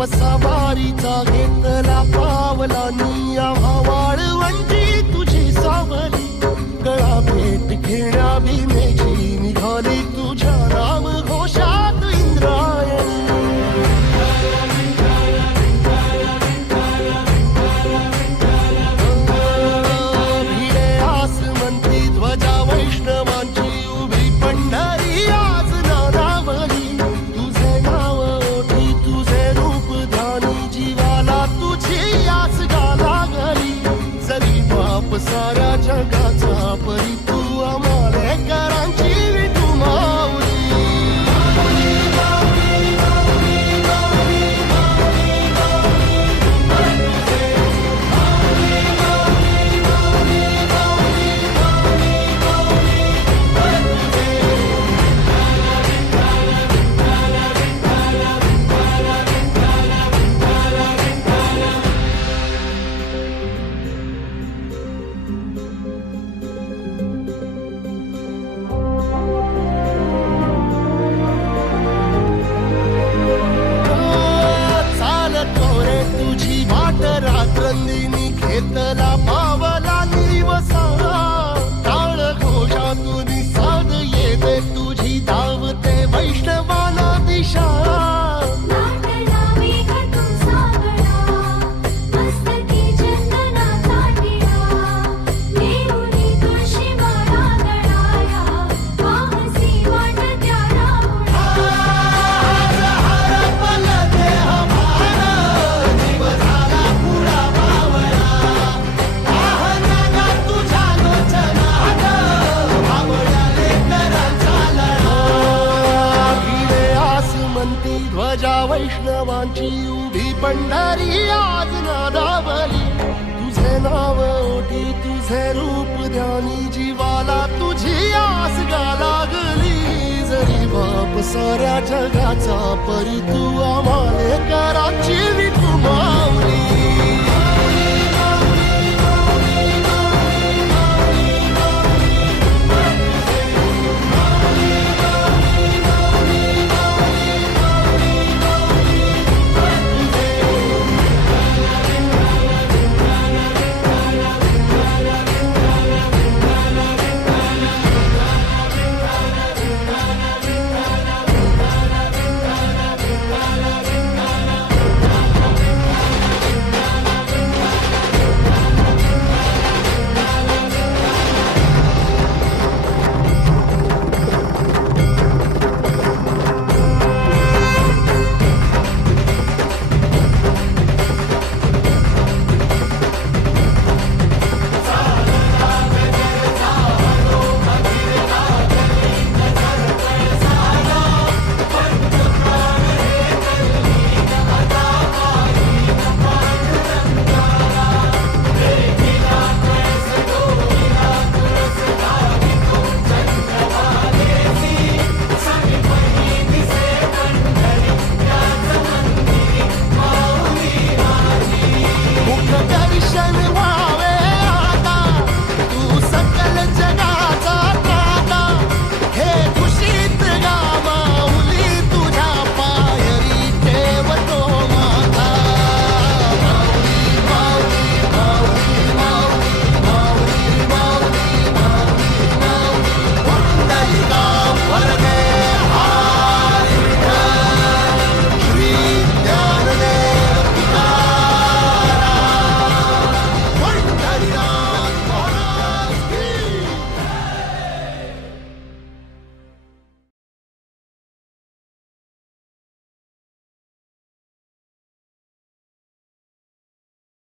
वसावारीचा घेतला पावला निया वाळवंटी तुझी सावली गळा भेट घेण्या भीमेची निघाली तुझ्या नाम घोषात इंद्रायणी भिडे आसमंती ध्वजा वैष्णवांची उभी पंढरी आज नानावली तुझे नाव ओठी तुझे रूप ध्यानी जीवाला तुझी आस गाला गली जरी बाप साऱ्या जगाचा परी तू आमालेकरांची विठू माऊली रात्रंदिनी घेतला पावला निवसा टाळ घोषातून साध येते तुझी धावते वैष्णवाला दिशा ध्वजा वैष्णवांची उभी पंढरी आज नादावली तुझे नाव ओठी तुझे रूप ध्यानी जीवाला तुझी आस गा लागली जरी बाप साऱ्या जगाचा परी तू आमालेकरांची विठू